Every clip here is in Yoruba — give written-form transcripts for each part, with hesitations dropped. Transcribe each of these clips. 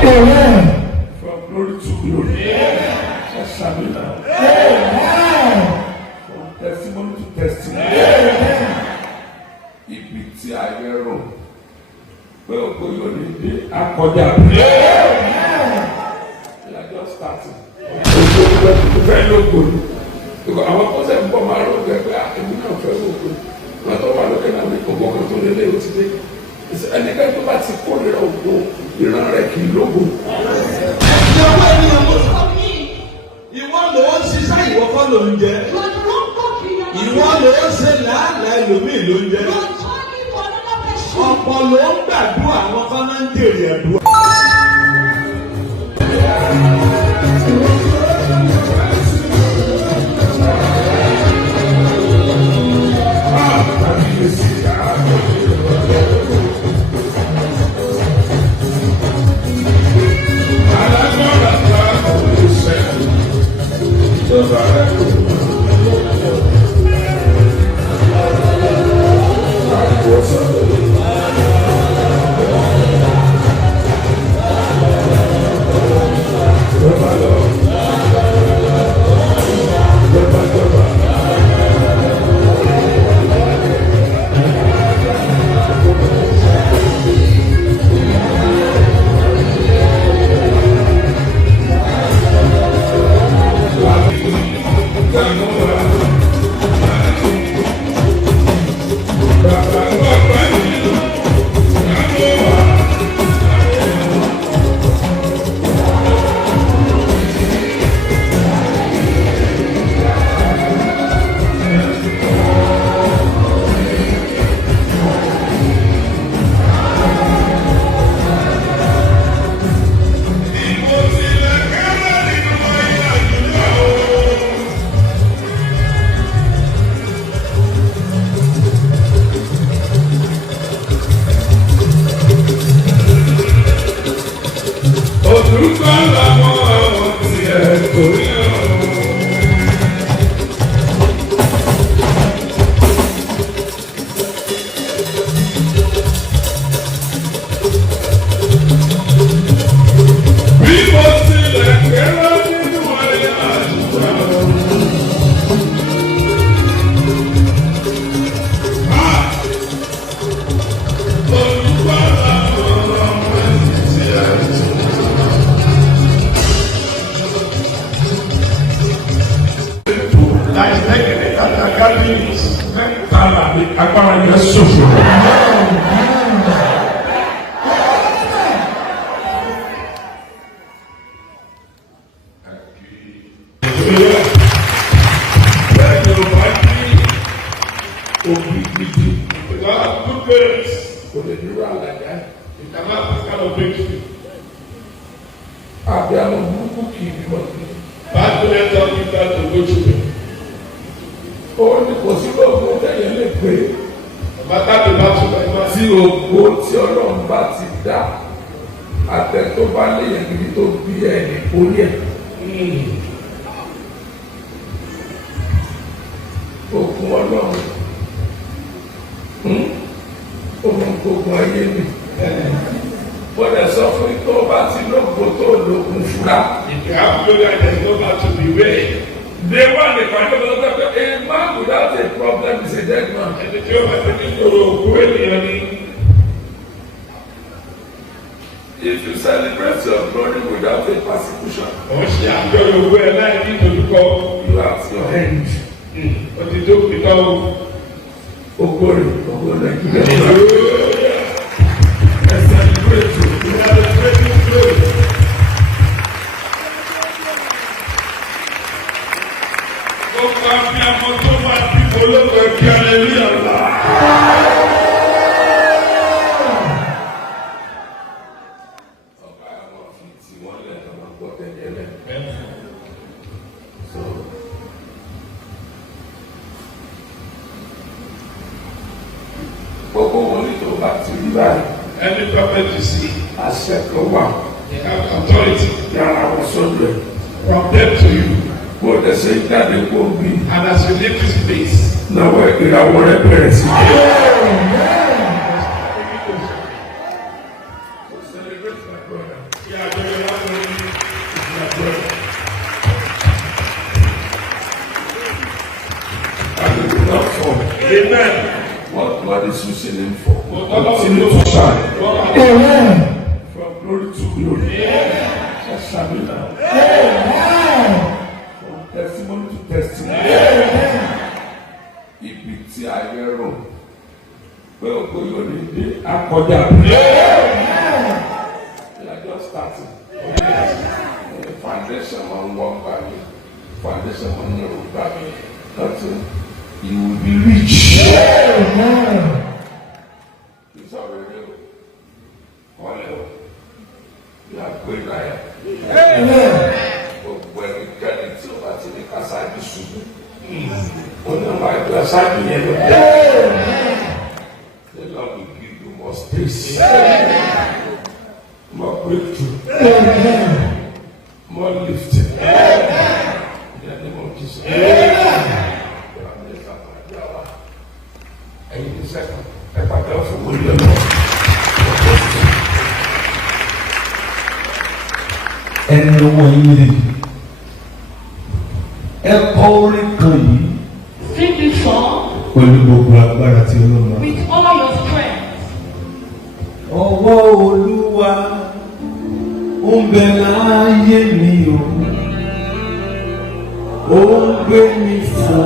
From glory to glory. From testimony to testimony. Ibi tí ayé rò pé ògo yóò lè dé akọjá. We are just starting. Ògo fẹ́ lógo ni. Àwọn kọ́sẹ̀ ń bọ̀ máa rò gẹ́gẹ́ àtẹ̀mí náà fẹ́ lógo. Wọ́n tó wà lókè náà ní ògo kan tó lé lé o ti dé. Ẹnikẹ́ni tó bá ti kórìíra ògo ìran rẹ̀ kì í lógo. Ìjọba ènìyàn kò sọ mí. Ìwọ ló ń ṣiṣẹ́ ìwọ kọ́ ló ń jẹ. Ìwọ ló ń ṣe làálàá ẹlòmíì ló ń jẹ. Ọ̀pọ̀ ló ń gbàdúrà àwọn kan máa ń jèrè ẹ̀dùn. Agbára yẹn ṣòfò. Tí ògo tí Ọlọ́run bá ti dá àtẹ tó bá léyìn níbi tó bí ẹni orí ẹ̀. Ògùn Ọlọ́run òun gbogbo ayé mi. Bọ́dẹ̀ sọ fún tó bá ti lóko tó lókun fúra. Ìgbà àbúrò àjẹ́ ló bá tún bí wẹ́ẹ̀. They want the kind of a man without a problem is a dead man. And the job at the if you celebrate your glory without a persecution, you have your end. But you don't become glory. And celebrate you. You have a great glory. Every prophet you see has said, "Oh wow, they have authority from them to you." But the same time they won't be. And as you lift his face, now I want to pray. So celebrate my brother. Amen. What God is using him for. Continue to shine. Amen. From glory to glory. Just shine now. Amen. From testimony to testimony. Ibi tí ayé rò pé ògo yóò lè dé akọjá. We are just starting. Foundation máa ń wọ́n bá mi. Foundation máa ń rò bá mi. Nothing. You will be rich. Amen. It's already all over. You are going higher. Amen. Gbogbo ẹni kẹ́ni tí o bá ti ní kásáàdì ṣubú. O ní ọmọ àìgbà sáàdì yẹn lọ. The Lord will give you more space. More breakthrough. More lifting. In the name of Jesus. Ẹ̀yin ní sẹ́kọ̀n ẹ pàtẹ́ ọ̀fọ̀ wọlé ọ̀nà. Ẹni ọmọ yín lè ẹ kọ orin kan yìí. Sing this song Pẹ̀lú gbogbo agbára tí Ọlọ́run. with all your strength. Ọwọ́ Olúwa ń bẹ láyé mi o, ó ń gbé mi fò,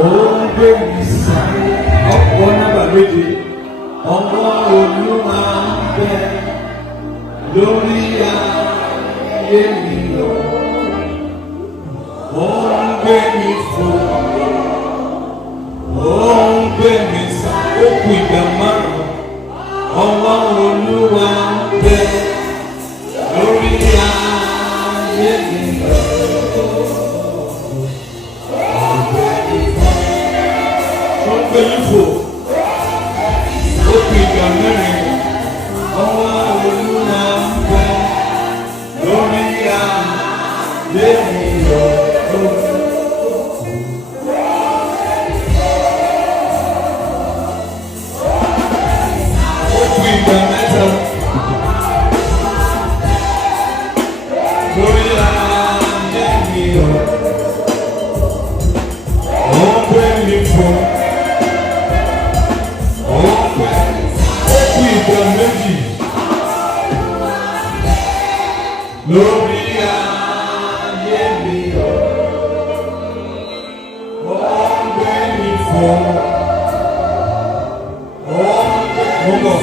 ó ń gbé mi sáré. Ọ̀pọ̀ náà méje. Ọwọ́ Olúwa ń bẹ lórí ayé mi o, ó ń gbé mi fò, ó ń gbé mi sáré. Ó kù ìgbà márùn-ún. Ọwọ́ Olúwa ń bẹ lórí ayé mi o. Ó ń gbé mi fò. Ó kù ìgbà mẹ́rin. Ọwọ́ Olúwa ń bẹ lórí ayé mi o. Lórí ayé mi o, ó ń gbé mi fò, ó ń gbé mi bọ̀.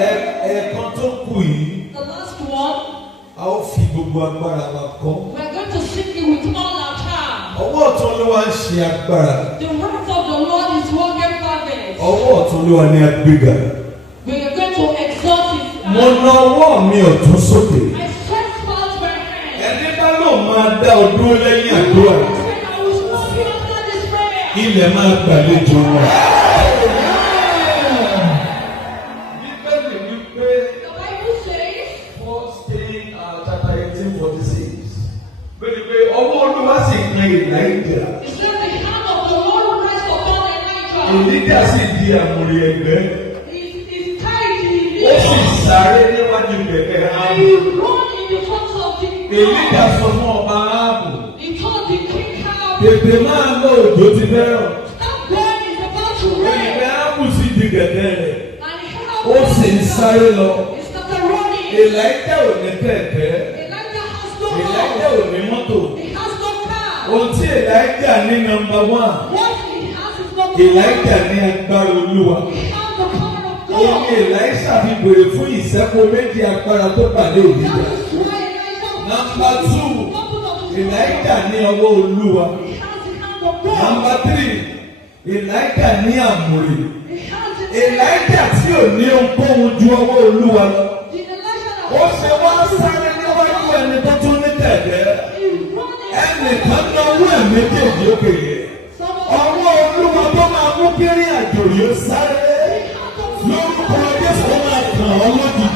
Ẹ̀ẹ̀kan tó kù yìí, The last one, a ó fi gbogbo agbára wa kọ́. we are going to sing it with all our power. Ọwọ́ ọ̀tún Olúwa ń ṣe agbára. The word of the Lord is working marvelous. Ọwọ́ ọ̀tún Olúwa ní agbéga. We are going to exalt His Mo na ọwọ́ mi ọ̀tún sókè. I stretch forth my hand. Ẹni bá lò máa dá ọdún lẹ́yìn àdúrà. I will stop you after this prayer. Ilẹ̀ máa gbàlejò wọn. The Bible says, Chapter 18:46. Bẹ́ẹ̀ni pé ọwọ́ Olúwa sì kan Èlíjà. it says the hand of the Lord rest upon Elijah. Èlíjà sì di àmùrè ẹ̀gbẹ́. He carried Ó sì sáré níwájú kẹ̀kẹ́ and Áhábù. he run in the front of the Èlíjà sọ fún ọba Áhábù. He told the king how Tètè máa lọ òjò ti fẹ́ràn. that God is about to rain. Ẹ̀gbẹ́ Áhábù sì di kẹ̀kẹ́ rẹ̀. And Ó sì ń sáré lọ. he started running. Èlíjà ò ní kẹ̀kẹ́. Elijah has no Èlíjà house. ò ní mọ́tò. He has no car. Ohun tí Èlíjà ní nọ́mbà 1. What he has is not Èlíjà ní agbára Olúwa. He has the power of Òun God. ni Èlíṣà fi béèrè fún ìṣẹ́po méjì agbára tó pàdé Èlíjà. That is why Elijah Nọ́mbà 2. opened up his Èlíjà ní ọwọ́ Olúwa. He has the hand of God. Nọ́mbà 3. Èlíjà ní àmùrè. He has the Èlíjà tí ò ní ohunkóhun ju ọwọ́ Olúwa lọ. The Elijah Ó ṣe wá sáré níwájú ẹni tó tún ní kẹ̀kẹ́. is running. Ẹnìkan náwó ẹ̀ méjèèjì òkè yẹn. Ọwọ́ Olúwa tó máa mú kiri àjò yóò sáré. Lórúkọ Jésù ó máa kàn ọ́ lójijì.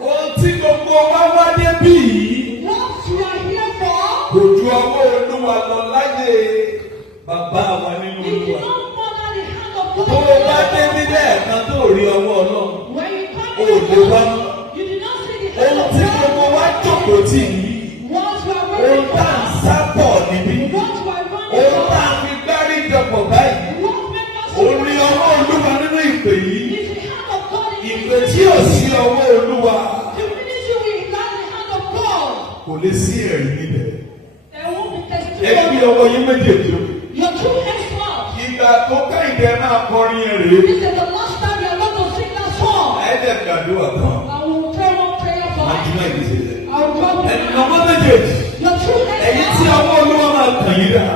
Ohun tí gbogbo wa wá débí yìí What you are here for, kò ju ọwọ́ Olúwa lọ láyé bàbá wa nínú it is Olúwa. not more than the hand of Tó o bá God. débi kan tó rí ọwọ́ Ọlọ́run. When you come O to lè wá God, mọ́. you did not see the hand Ohun of tí God. gbogbo wa jókòó tì yìí. What you are Ohun waiting tá à ń for. sábọ̀ níbí. What you are running Ohun tá for. à ń fi gbárí jọpọ̀ báyìí. What make us Òun ni ọwọ́ Olúwa nínú ìpè yìí. is the hand of God in Ìpè tí ò sí ọwọ́ Olúwa the ministry without the hand of God. kò lè sí ẹ̀rí níbẹ̀. There won't be Ẹ gbé testimony. ọwọ́ yín méjèèjì o. Your two hands up. Ìgbà tó Kẹ́hìndé máa kọrin yẹn rèé. This is the last time you are going to sing that song. Ẹ̀ẹ́dẹ̀ gbàdúrà kan. I will pray one prayer for Máa tún you. náà ìdíje rẹ̀. I will drop it. Ẹ̀yin ọmọ méjèèjì. Your two Ẹ̀yin hands tí up. ọwọ́ Olúwa máa kàn yín dà.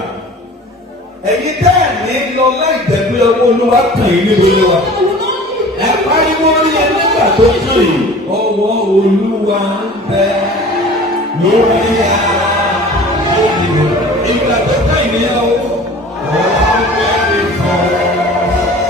Ẹ̀yin tẹ́ ẹ̀ ní lọ láì jẹ́ pé ọwọ́ Olúwa kàn yín níbo lé wa. I will not leave. Ẹ pariwo orí ẹ nígbà tó kàn yín. Ọwọ́ Olúwa ń bẹ lórí ara. Ìgbà tó kàn yín ní ọwọ́. Ọwọ́ ń bẹ nìkan.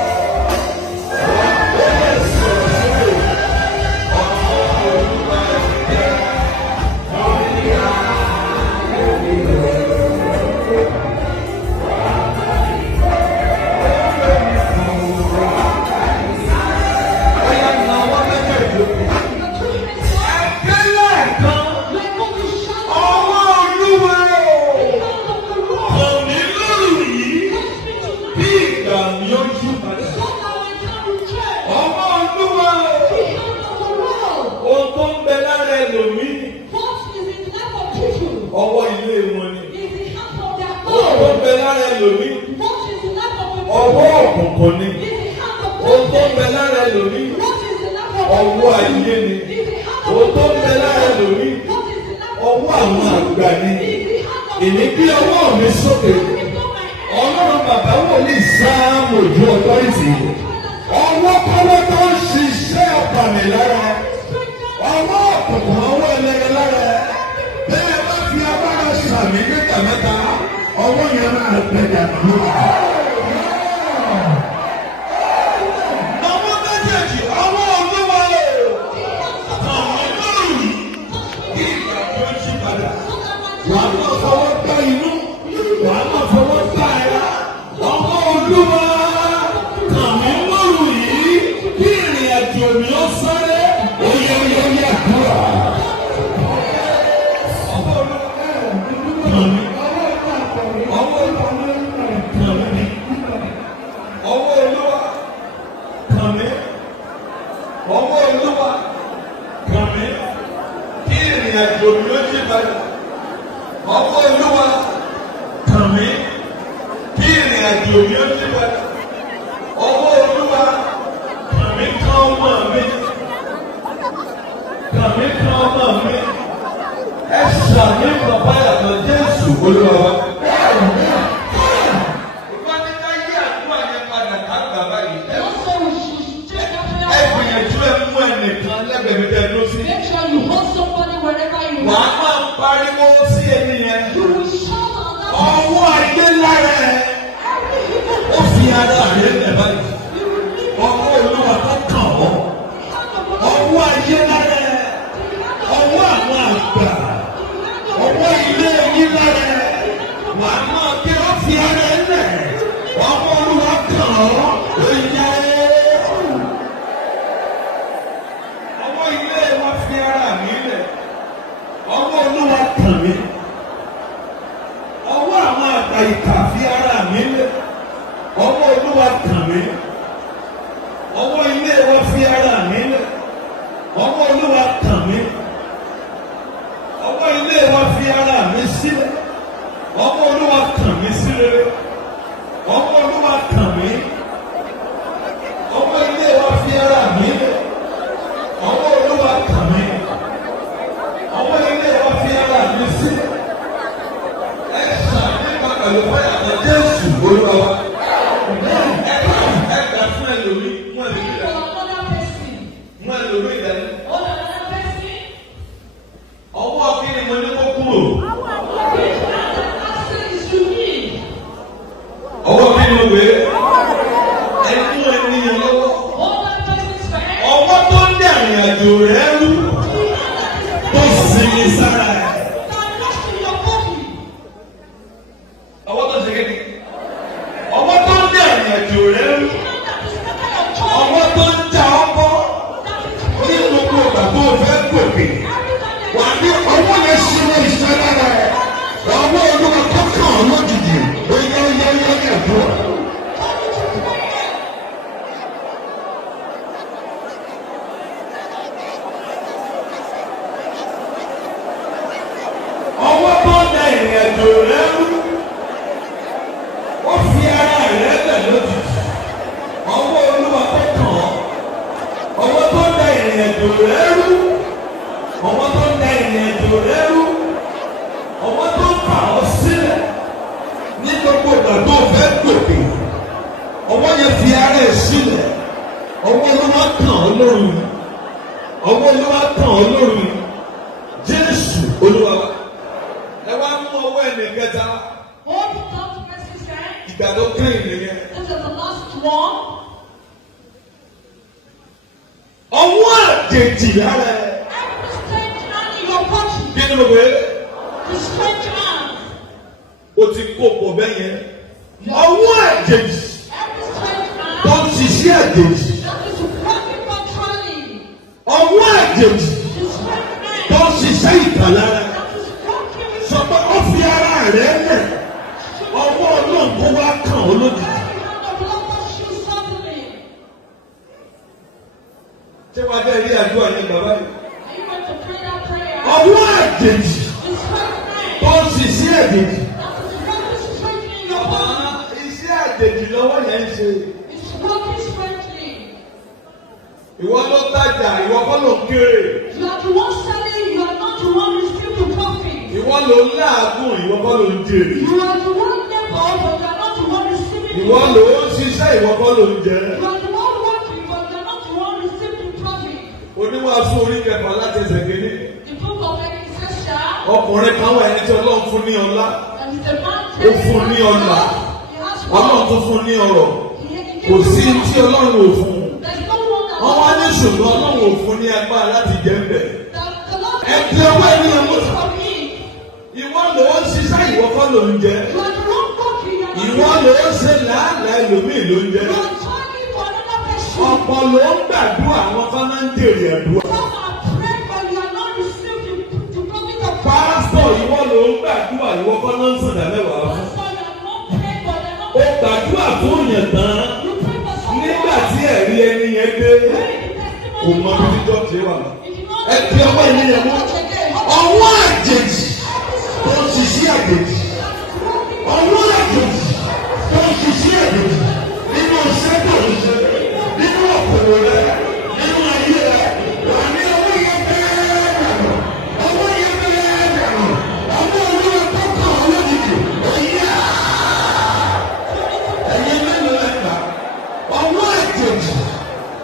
Ọwọ́ ilé wọn ni. Ọwọ́ ń bẹ lára ẹlòmíì. Ọwọ́ òkùnkùn ni. Ohun tó ń bẹ lára ẹlòmíì. Ọwọ́ ayé ni. Ohun tó ń bẹ lára ẹlòmíì. Ọwọ́ àwọn àgbà ni. Èmi bí ọwọ́ mi sókè. Ọlọ́run bàbá wòlíì Sáàmù Òjó Ọ̀tọ́rìtì. Ọwọ́ kọ́wọ́ tó ń ṣiṣẹ́ ọ̀pàmì lára. Ọwọ́ òkùnkùn ọwọ́ ẹlẹ́yẹ lára. Bẹ́ẹ̀ bá fi agbára sàmì nígbà mẹ́ta, ọwọ́ yẹn máa gbẹ̀dẹ̀ lóra. Ọwọ́ méjèèjì, ọwọ́ Olúwa o. Àwọn lórí kí ìgbà tó ń ṣí padà. Wàá máa fọwọ́ gbá inú, wàá máa fọwọ́ gbá ẹ̀rá. Ọwọ́ Olúwa kàn mí lóru yìí kí ìrìn àjò mi ó sáré. Oyè àdúrà. Ọwọ́ Olúwa kàn mí kí ìrìn àjò mi ó ṣe padà. Ọwọ́ Olúwa kàn mí kí ìrìn àjò mi ó ṣe padà. Ọwọ́ Olúwa kàn mí kan ọmọ mi. Kàn mí kan ọmọ mi. Ẹ ṣàmì bàbá yàtọ̀ Jésù Olúwa wa. Ìpàdé yí àdúrà yẹn padà ká bàbá yìí. Ẹ gbìyànjú ẹ mú ẹnìkan lẹ́gbẹ̀ẹ́ mi tẹ́ ló sí. Make sure you hold somebody wherever you Wàá are. máa pariwo sí ẹni yẹn. You will shout on that. Ọwọ́ ayé lára ẹ̀. Ó fi ara rẹ̀ lẹ̀ báyìí. Ọwọ́ Olúwa tó kàn ọ́. Ọwọ́ ayé lára ẹ̀. Ọwọ́ àwọn àgbà. Ọwọ́ ilé yín lára ẹ̀. Wàá máa kí ó fi ara ẹ̀ lẹ̀. Ọwọ́ Olúwa kàn ọ́. Ọwọ́ ilé wa fi ara mi lẹ̀. Ọwọ́ Olúwa kàn mí. Ọwọ́ àwọn àgbà ìkà fi ara mi lẹ̀. Ọwọ́ Olúwa kàn mí. Ọwọ́ ilé wa fi ara mi lẹ̀. Ọwọ́ Olúwa kàn mí. Ọwọ́ ilé wa fi ara mi sílẹ̀. Ọwọ́ Olúwa kàn mí sílẹ̀. Ọwọ́ Olúwa kàn mí. Ọwọ́ ilé wa fi ara mi lẹ̀. Ọwọ́ Olúwa kàn mí. Ọwọ́ ilé wa fi ara mi sílẹ̀. Ẹ ṣàmì pẹ̀lú fẹ́yà lọ Jésù Olúwa wa. Ẹ gbà fún ẹlòmí mú ẹlòmí For dání. another person. Mú ẹlòmí dání. Hold another person. Ọwọ́ kí ni mo ní kó kúrò? Which hand that action is to me? Ọwọ́ kí ni mo gbé? Ẹ mú ènìyàn lọ́wọ́. Hold that person's hand. Ọwọ́ tó ń dẹ̀ àrìn àjò rẹ̀ rú. Tó sinmi sára ẹ̀. That rest in your body. Ọwọ́ tó ṣe kéde. Ọwọ́ tó ń dẹ̀ àrìn àjò rẹ̀ rú. That is better than joy. Ọwọ́ tó ẹ̀jọ̀ rẹ̀ rú, ọwọ́ tó ń da ìrìn ẹ̀jọ̀ rẹ̀ rú, ọwọ́ tó ń fà ọ́ sílẹ̀ ní gbogbo ìgbà tó fẹ́ gòkè, ọwọ́ yẹn fi ara ẹ̀ sílẹ̀, ọwọ́ Olúwa kàn ọ́ lórí, ọwọ́ Olúwa kàn ọ́ lórí, Jésù Olúwa. Ẹ wá mú ọwọ́ ẹnì kẹta. Hold it down to Mercy's hand. Ìgbà tó kẹ́yìn nìyẹn. This is the last one. Ọwọ́ àjèjì lára ẹ̀. Every strange hand in your body. Kí ni mo gbé? The strange hand. O ti kó pọ̀ bẹ́ẹ̀ yẹn. Ọwọ́ àjèjì. Every strange hand. Tó ń ṣiṣẹ́ àjèjì. That is working controlling. Ọwọ́ àjèjì. The strange hand. Tó ń ṣiṣẹ́ ìkàlára. That is working with Sọ pé ó fi ara rẹ̀ lẹ̀. Ọwọ́ Ọlọ́run kó wá kàn ọ́ lójijì. every hand of love touch you suddenly. Ṣé wàá bẹ́ẹ̀ rí àdúrà yẹn bàbá yìí? Are you going to pray that prayer? Ọwọ́ àjèjì. The strange hand. Tó ń ṣiṣẹ́ àjèjì. That is working strangely in your body. Iṣẹ́ àjèjì lọ́wọ́ yẹn ń ṣe. It's working strangely. Ìwọ ló tajà, ìwọ kọ́ ló ń kéré. You are the one selling, you are not the one receiving the profit. Ìwọ ló ń láàgùn, ìwọ kọ́ ló ń jèrè. You are the one labor, but you are not the one receiving the Ìwọ ló ń ṣiṣẹ́, ìwọ kọ́ ló ń jẹ. You are the one working, but you are not the one receiving the profit. Oníwàásù orí kẹfà láti ẹsẹ̀ kìíní. The book of Ecclesiastes, Ọkùnrin kan wà ẹni tí Ọlọ́run fún ní ọlá. and the man Ó fún ní ọlá. Ọlọ́run tún fún ní ọrọ̀. Kò sí tí Ọlọ́run ò fún. There's no one that Wọ́n wá ní ṣùgbọ́n Ọlọ́run ò fún ní agbára láti jẹ ń bẹ̀. the Lord Ẹ̀kí ọwọ́ ènìyàn mú. for me. Ìwọ ló ń ṣiṣẹ́, ìwọ kọ́ ló ń jẹ. You are the one working, you are Ìwọ ló ń ṣe làálàá ẹlòmíì ló ń jẹ. You are trying for another person. Ọ̀pọ̀ ló ń gbàdúrà àwọn kan máa ń jèrè àdúrà. Some are praying, but you are not receiving the profit of Pásítọ̀ ìwọ ló ń gbàdúrà, ìwọ kọ́ ló ń sọ̀dà mẹ́wàá fún. Pastor, you are not praying, but you are not Ó gbàdúrà fún yẹn tán. You pray for someone. Nígbà tí ẹ̀rí ẹni yẹn dé, kò mọ bí títọ́ ṣe wà. Ẹ fi ọwọ́ ènìyàn mú. Ọwọ́ àjèjì tó ń ṣiṣẹ́ àjèjì. Ọwọ́ àjèjì tó ń ṣiṣẹ́ àjèjì. Nínú iṣẹ́ tó ń ṣe, nínú òkòwò rẹ̀, nínú ayé rẹ̀, wà ní ọwọ́ yẹn bẹ́ẹ̀ dànù. Ọwọ́ yẹn bẹ́ẹ̀ dànù. Ọwọ́ olúwa tó kàn ọ́ lójijì. Ẹ̀yà! Ẹ̀yin mélòó lẹ́gbàá? Ọwọ́ àjèjì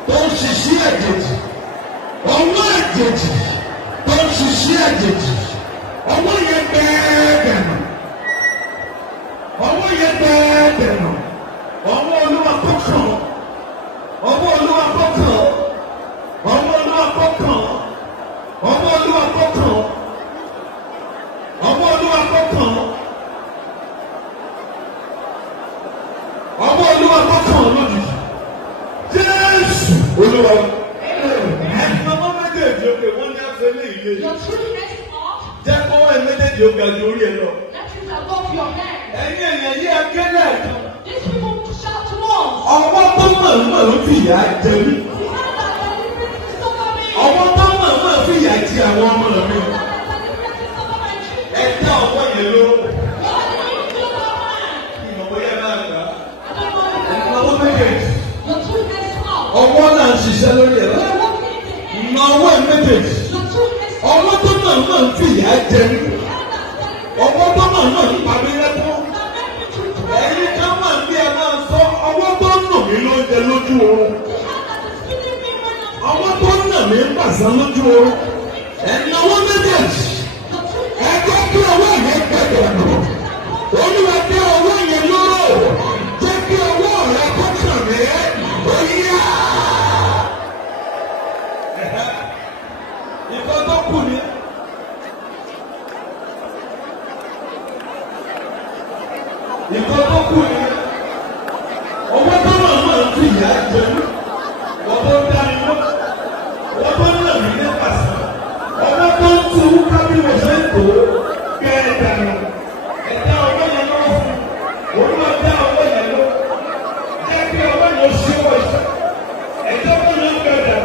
tó ń ṣiṣẹ́ àjèjì. Ọwọ́ àjèjì tó ń ṣiṣẹ́ àjèjì. Ọwọ́ yẹn bẹ́ẹ̀ dànù. Ọwọ́ yẹn bẹ́ẹ̀ dànù. Ọwọ́ olúwa kó kàn. Ọwọ́ olúwa kó kàn. Ọwọ́ olúwa kó kàn. Ọwọ́ olúwa kó kàn. Ọwọ́ olúwa kó kàn. Ọwọ́ olúwa kó kàn lójijì. Jésù olúwa. Ẹ̀yin ọmọ méjèèjì òkè wọ́n ní afẹ́lẹ́ ilé. Your true next up, Jẹ́ kọ́wọ́ ẹ̀ méjèèjì ó ga ju orí ẹ lọ. that is above your head. Ẹ̀yin èèyàn yí akẹ́lẹ̀ kan. These people shout once. Ọwọ́ tó mọ̀ ló fi ìyà jẹ mí. The hand that deliberately suffer me. Ọwọ́ tó mọ̀ fi ìyà jẹ àwọn ọmọ mi. The hand that deliberately suffer my children. Ẹ dá ọwọ́ yẹn ló. God, you kill my man. Ìmọ̀wé yẹn máa gbà. I don't know if Ẹ̀yin you ọmọ méjèèjì. Your true next up. Ọwọ́ náà ń ṣiṣẹ́ lórí ẹ̀. You are walking in the hand. Ìmọ̀ ọwọ́ ẹ̀ méjèèjì. Your true next up. Ọwọ́ tó mọ̀ fi ìyà jẹ mí. The hand that's deliberately Ọwọ́ tó mọ̀ ń pa mí lẹ́kún. that make me to pray. Ẹ̀yin kan máa ń bí ẹ máa sọ ọwọ́ tó ń nù mí lóúnjẹ lójú oorun. The hand that is feeding me when I'm Ọwọ́ tó ń nà mí ń pàṣẹ lójú oorun. Ẹ̀yin ọwọ́ méjèèjì. Your true Ẹ jẹ́ kí ọwọ́ yẹn gbẹ̀dọ̀ nù. Olúwa dé ọwọ́ yẹn lóró. Jẹ́ kí ọwọ́ rẹ kó kàn mí. Oyíyá. Ìkan tó kù ni. Ìkan tó kù ni. Ọwọ́ tó máa ń fi ìyà jẹ mí. Wọ́n tó dá mi mọ́. Wọ́n tó nà mí ní pàṣẹ. Ọwọ́ tó ń tu kábí mo ṣe ń tò ó. Kẹ́ẹ̀dà nù. Ẹ̀dá ọwọ́ yẹn lọ́wọ́ fún. Olúwa dá ọwọ́ yẹn lọ. Jẹ́ kí ọwọ́ yẹn ṣe wọ iṣẹ́. Ẹ̀dá ọwọ́ yẹn gbẹ̀dà.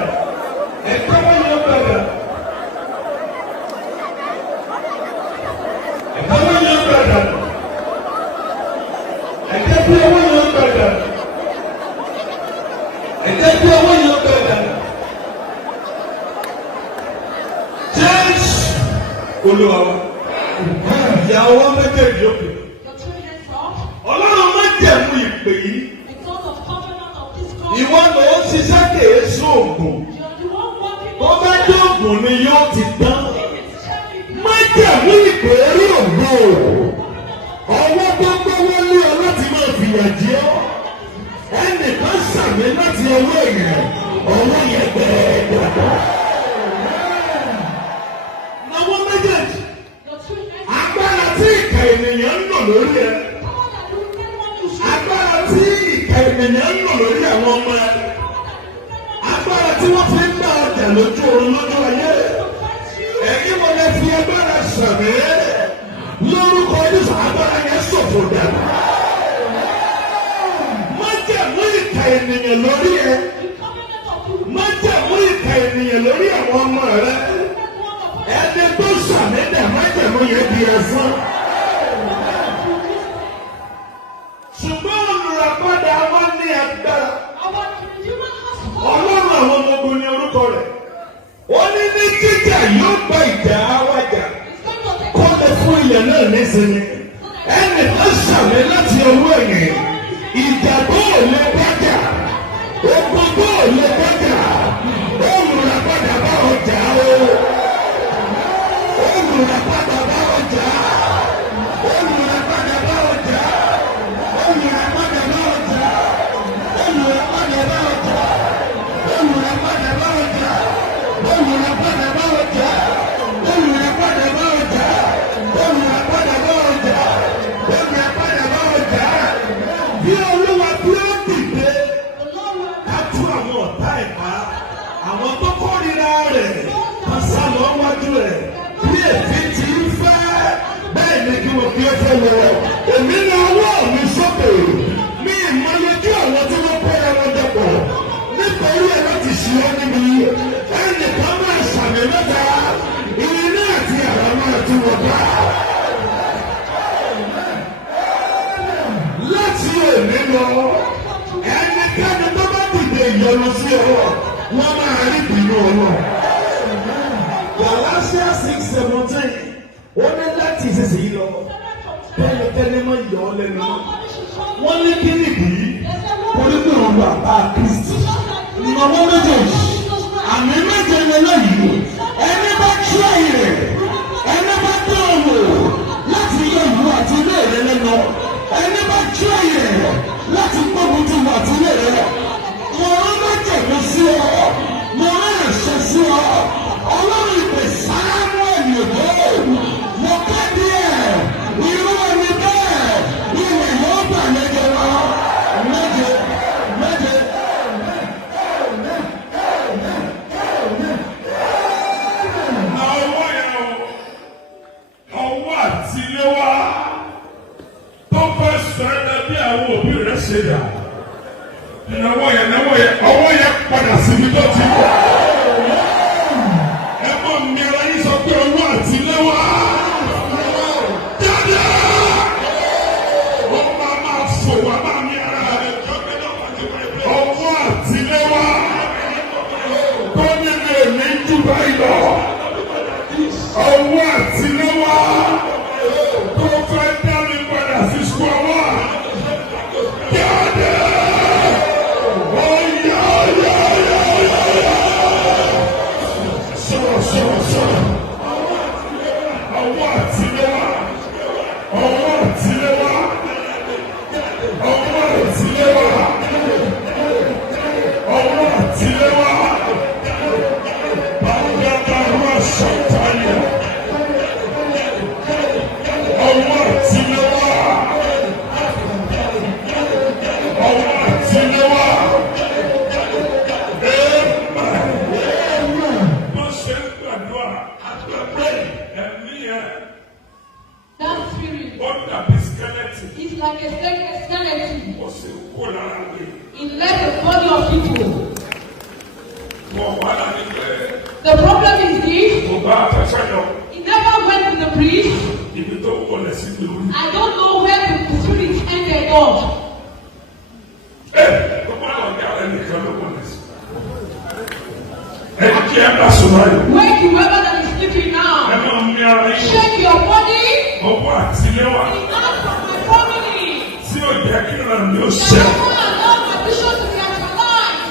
Ẹ̀dá ọwọ́ yẹn gbẹ̀dà. Ẹ̀dá ọwọ́ yẹn gbẹ̀dà. Ẹ̀jẹ̀ bí ọwọ́ yẹn gbẹ̀dà. Ẹ̀jẹ̀ bí ọwọ́ yẹn gbẹ̀dà. Olúwa wa. Ìyàwó méjèèjì òkè. Your two hands up. Ọlọ́run má jẹ̀mú ìpè yìí. Because of covenant of this God. Ìwọ ló ń ṣiṣẹ́ kèé sóògùn. You are the one working. Tó bá dé ògùn ni yóò ti tán. It's Má jẹ̀mú ìpè rí ògbó. Ọwọ́ tó gbọ́wọ́ lé ọ láti máa fìyà jẹ ọ́. Ẹnìkan sàmì láti ọwọ́ èèyàn. Ọwọ́ yẹn gbẹ̀ẹ́gbẹ̀. Àwọn méjèèjì. your two hands. Agbára tí ìkà ènìyàn ń lò lórí ẹ. Power that you can want to show. Agbára tí ìkà ènìyàn ń lò lórí àwọn ọmọ ẹ. Agbára tí wọ́n fi ń dá ọjà lójú oorun lójú ayé. Ẹ̀yin mo lè fi agbára sàmì. Lórúkọ Jésù agbára yẹn ṣòfò dànù. Má jẹ̀mú ìkà ènìyàn lórí ẹ. Má jẹ̀mú ìkà ènìyàn lórí àwọn ọmọ rẹ. Ẹni tó sàmì dà má jẹ̀mú yẹn di ẹ̀fọn. Ṣùgbọ́n olùràpadà wa ní agbára. Ọlọ́run àwọn ọmọ ogun ní orúkọ rẹ̀. Ó ní jíjà yóò gba ìjà àwàjà. Kó lè fún ilẹ̀ náà nísinmi. Ẹnì kan sàmì láti ọwọ́ ẹ̀yìn. Ìjà tó ò lè bájà. Ogun tó ò lè bájà. Olùràpadà bá ọjà o. Olùràpadà bá ọjà. Olùràpadà bá ọjà. Olùràpadà bá ọjà. Olùràpadà bá ọjà. Olùràpadà bá ọjà. Olùràpadà bá ọjà. Olùràpadà bá ọjà. Olùràpadà bá ọjà. Olùràpadà bá ọjà. Bí Olúwa bí ó dìde, ká tú àwọn ọ̀tá ẹ̀ka, àwọn tó kórìíra rẹ̀, ká sá lọ wájú rẹ̀. Bí èfi ti ń fẹ́, bẹ́ẹ̀ ni kí wọ́n fi ẹsẹ̀ lọ. Èmi ní ọwọ́ mi sókè. Mi ìmọ̀lẹ́jú àwọn tí wọ́n pẹ́ ẹran dẹ̀pọ̀. Nítorí ẹ̀ láti ṣe ọ́ níbi. Ẹnìkan máa ṣàmì mẹ́ta. Iná àti àrà máa ti wọ̀ bá. Láti òní lọ, ẹnikẹ́ni tó bá dìde ìyọnu sí ọ, wọ́n máa rí ìbínú ọlọ́. Galatians 6:17, ó ní láti ìsinsìnyí lọ, tẹ́lẹ̀tẹ́lẹ̀ máa yọ ọ́ lẹ́nu. Wọ́n ní kí nìdí, wọ́n ní pé òun wà bá Kristi. Ìmọ̀wọ́ méjèèjì, àmì méje lélẹ́yìí, ẹni bá tú ẹ̀yìn rẹ̀, ẹni bá tó òwò láti yọ ìlú àti ilé rẹ̀ lẹ́nu. Ẹni bá tú ẹ̀yìn rẹ̀ láti gbógun ti wà tí ilé rẹ̀. Mo rán májèlé sí ọ, mo rán ẹ̀ṣẹ̀ sí ọ. Ọlọ́run ìpè sáánú ènìyàn. Mo kéde ẹ̀, irú ẹni bẹ́ẹ̀, ilẹ̀ yóò gbàlejò lọ. Méje, méje. Ọwọ́ yẹn o, ọwọ́ àtiléwá tó fẹ́ sọ ẹ́ bí àwọn òbí rẹ̀ ṣe dà. Ọwọ́ yẹn padà síbi tó ti wọ̀. Ẹ mọ̀ mìíràn yín sọ pé ọwọ́ àtiléwá. Jáde! Ó máa fò wá máa mi ara rẹ̀. Ọwọ́ àtiléwá. Tó nílé mi jù báyìí lọ. Ọwọ́ àtiléwá. Tó fẹ́ dá mi padà sí sùpọ̀wọ́. Jáde! Ó yá yá yá yá yá. Sọ̀rọ̀. Ọwọ́ àtiléwá. Ọwọ́ àtiléwá. Ọwọ́ àtiléwá. Ọwọ́ àtiléwá. Bàbá wa ṣàtàlẹ̀. Ọwọ́ àtiléwá. Ọwọ́ àtiléwá. Bó ṣe ń gbàdúrà, àgbàgbé ẹ̀mí yẹn, That spirit ó dàbí skeleton. is like a skeleton. Ó sì kó lára gbé. It left the body of people. Wọ́n wá láti pẹ́. The problem is this. Mo bá afẹ́fẹ́ lọ. It never went to the priest. Ibi tó wọlé sí mi lórí. I don't know where the spirit ended up. Tó bá lọ ní àwọn ẹnìkan ló wọlé sí. Ẹni kí ẹ bá sọ báyìí. When whoever that is sleeping now. Ẹ máa mi ara yín. Shake your body. Ọwọ́ àtìlẹ́wà. The hand from my family. Tí ò jẹ́ kí ìran mi ó That ṣẹ. will not allow my vision to be actualized.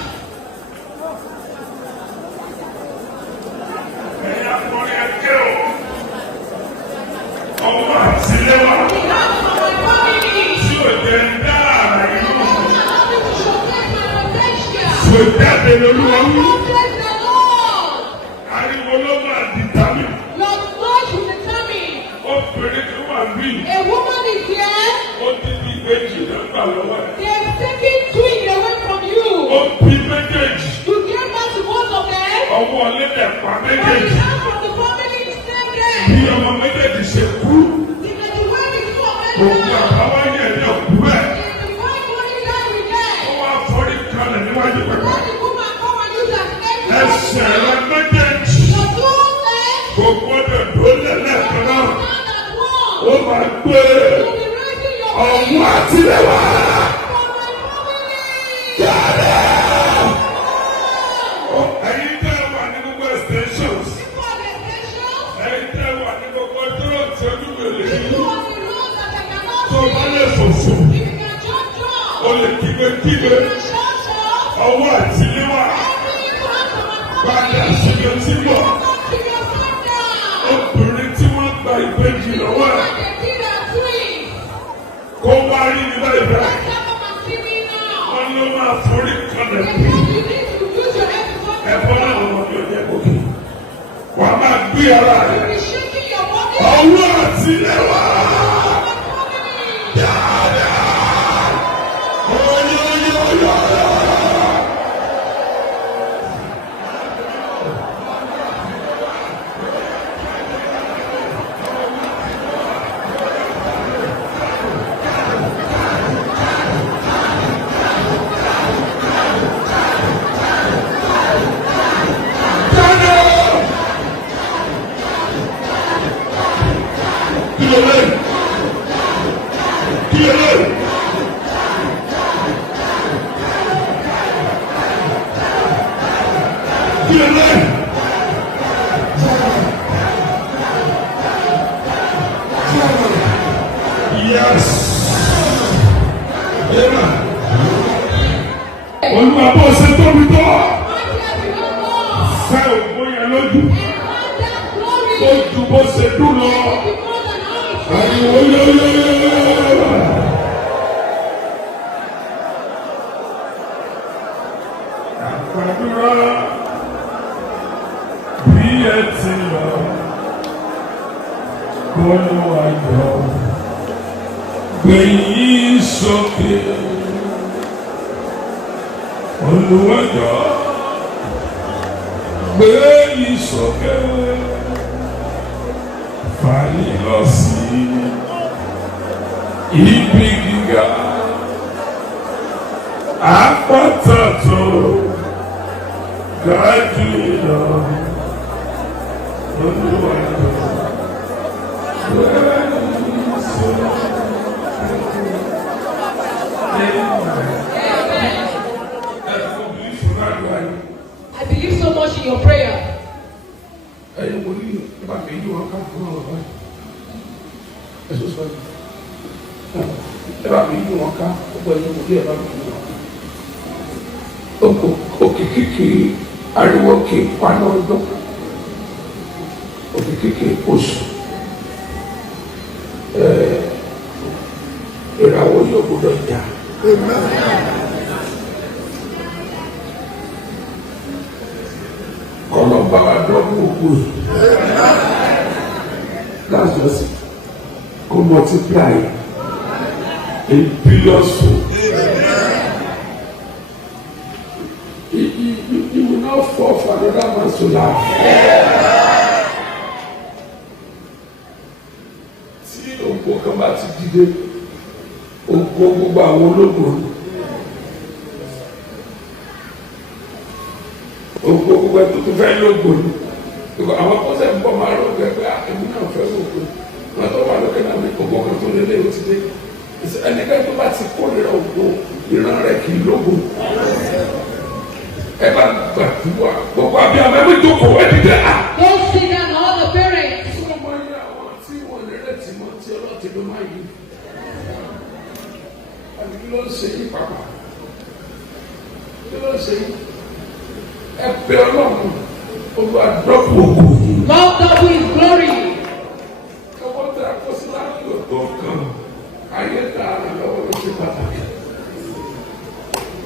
Ẹ̀yin akọrin ẹgbẹ́ o. Ọwọ́ àtìlẹ́wà. The hand from my family. Tí ò jẹ́ ń dá ara That inú. will not allow me to showcase my potential. Tí ò jáde lolúwa wí. Praise the Lord. Ariwo ló máa dìtà mí. Your voice will determine. Obìnrin tó wà bí. A woman is here. Ó ti di méjì nígbà lọ́wọ́ ẹ̀. They are taking twin away from you. Ó bí méjèèjì. You gave back to both of them. Ọwọ́ lédè pa But the méjèèjì. hand from the family is still there. Bí ọmọ méjèèjì ṣe kú. The wife is so Gbogbo amazing. àbáwá yẹn ní òkú ẹ̀. The wife only died with them. Ó wá forí kalẹ̀ níwájú pẹ̀pẹ̀. Let the woman come and use her strength. Ẹsẹ̀ rẹ méjèèjì. Your two legs Kò gbọ́dọ̀ dólẹ̀ lẹ́ẹ̀kan náà. stand at once. Ó máa gbé You'll be raising your voice ọ̀wọ́ àtìlẹ́wà. for my family. Jáde! Ẹ̀yin tẹ́ wà ní gbogbo extensions. People are the essentials. Ẹ̀yin tẹ́ wà ní gbogbo dúró tí ojú mi lè rí. People are the roads that I cannot Tó bá see. lè fòfò, If you can jump, jump. o lè kígbe-kígbe. You can shout, shout. Ọwọ́ àtìlẹ́wà. Every hand from my Padà family. síbi tí bọ̀. Come to your father. Obìnrin tí wọ́n gba ìbejì lọ́wọ́ ẹ̀. I can see their twins. Kó wá rí mi báyìí báyìí. Let them come and see me now. Wọ́n ló máa forí kalẹ̀ They bí. said you need to use your head to talk. Ẹ̀fọ́ náà wọ́n yóò jẹ́ gòkè. Wàá máa gbé ara rẹ̀. You'll be shaking your body. Ọwọ́ àtìlẹ́wà. My family. Jáde! Oyóyóyóyó. Jáde! Kí ló lè? Kí ló lè? Kí ló lè? Yes. Amen. Olúwa bó ṣe tóbi tó. Fẹ́ ògbó yẹn lójú. Ó ju bó ṣe dùn lọ. Ariwo yóyóyóyó. Àgbàdúrà bí ẹ ti lọ. Olúwa jọ gbẹ̀yìn sókè. Olúwa jọ gbẹ̀yìn sókè. Fàyè lọ sí ibi gíga. Àpáta tó ga jù lọ. Olúwa jọ gbẹ̀yìn sókè. I believe so much in your prayer. Ẹ̀yin wo ni bá mi yí wọn ká fún ọ̀rọ̀ báyìí? Ẹ̀sùn sọ yìí. Ẹ bá mi yí wọn ká, gbogbo ẹ̀yin wo ni ẹ bá mi yí wọn ká? Òkè kékeré ariwo kì í paná ọdún. Òkè kékeré oṣù. Ìràwọ̀ yóò gbọdọ̀ jà. Kọ́lọ̀ bá wa dọ́gbù òkú yìí. That's just it. Go multiply in billions fold. You will not fall for another man's to laugh. Tí ògbó kan bá ti dìde, ògbó gbogbo àwọn ológun. Ògbó gbogbo ẹ̀tọ́ tó fẹ́ lóògùn ni. Àwọn kọ́sẹ̀ ń bọ̀ máa rọ̀ gẹ́gẹ́ èmi náà fẹ́ lóògùn. Wọ́n tó wà lókè náà ní ògbó kan tó lélẹ̀ ó ti dé. Ẹnikẹ́ni tó bá ti kórìíra ògbó ìran rẹ̀ kì í lóògùn. Ẹ bá gbàdúrà gbogbo àbí àmọ́ ẹgbẹ́ tó kọ̀ wá dìde à. Don't sit down, all the ló máa yí. Àbí kí ló ń ṣe yí pàpà? Kí ló ń ṣe yí? Ẹ bẹ Ọlọ́run, Olúwa dọ́pù òkú yìí. Lord, double his glory. Ọwọ́ tí a kó sí láti ọ̀dọ́ kan, ayé dára lọ́wọ́ ló ṣe pàtàkì.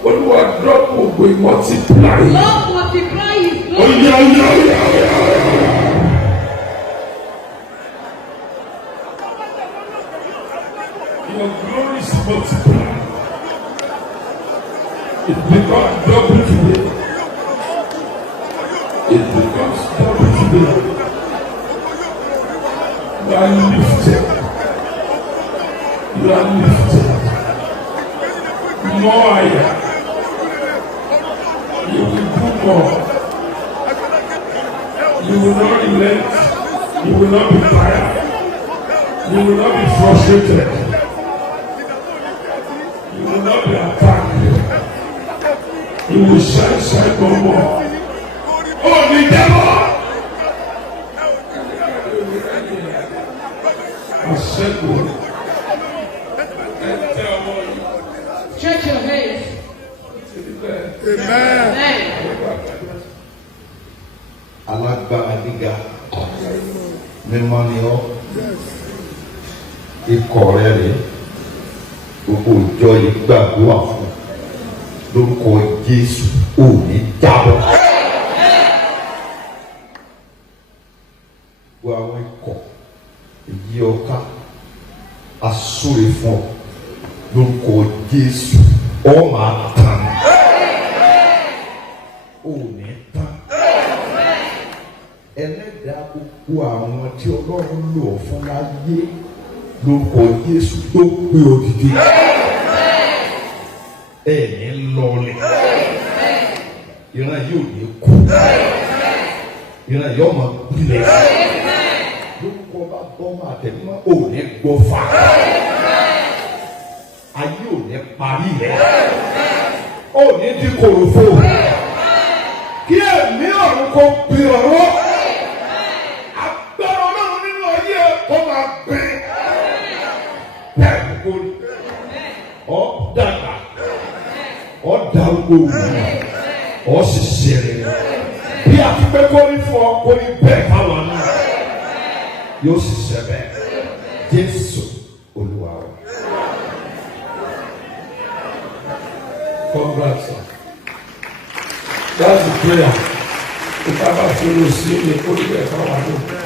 Olúwa dọ́pù ògbó multiply. Lord, multiply his glory. Your glory is multiplied. It becomes double today. It becomes double today. You are lifted. You are lifted. More higher. You will do more. You will not relent. You will not be tired. You will not be frustrated. You will not be attacked. You will shine no more. Oh, the devil! I said, Stretch your hands. Amen. Amen. Alágbára gíga mímọ́ ni ọ́, ikọ̀ rẹ̀ rè gbogbo ìjọ yìí gbàdúrà fún lórúkọ Jésù ò ní jábọ́. Gbogbo àwọn ikọ̀ èyí ọ̀ka asúre fún ọ lórúkọ Jésù ọ máa tàn ò ní tán. Ẹlẹ́dàá gbogbo àwọn tí Ọlọ́run lò ọ́ fún láyé lórúkọ Jésù tó gbé òdìdí ẹ̀mí lọlẹ̀ ìran yóò ní kú ìran yóò máa gbilẹ̀ lórúkọ bá bọ́ máa tẹ̀lé máa ò ní gbọ́ fà ayé ò ní parí rẹ̀ ò ní di kòròfo kí ẹ̀mí ọ̀run kò gbé ọ̀rọ̀. Dàgbà ọ̀dàgbò ọ̀ṣìṣẹ́ rẹ̀ bí a ti pẹ́ kórí fún ọ kórí bẹ́ẹ̀ káwọn náà yóò ṣiṣẹ́ bẹ́ẹ̀ Jésù Olúwa wa. Congrats, sir. That's the prayer. If I have to see the put it there,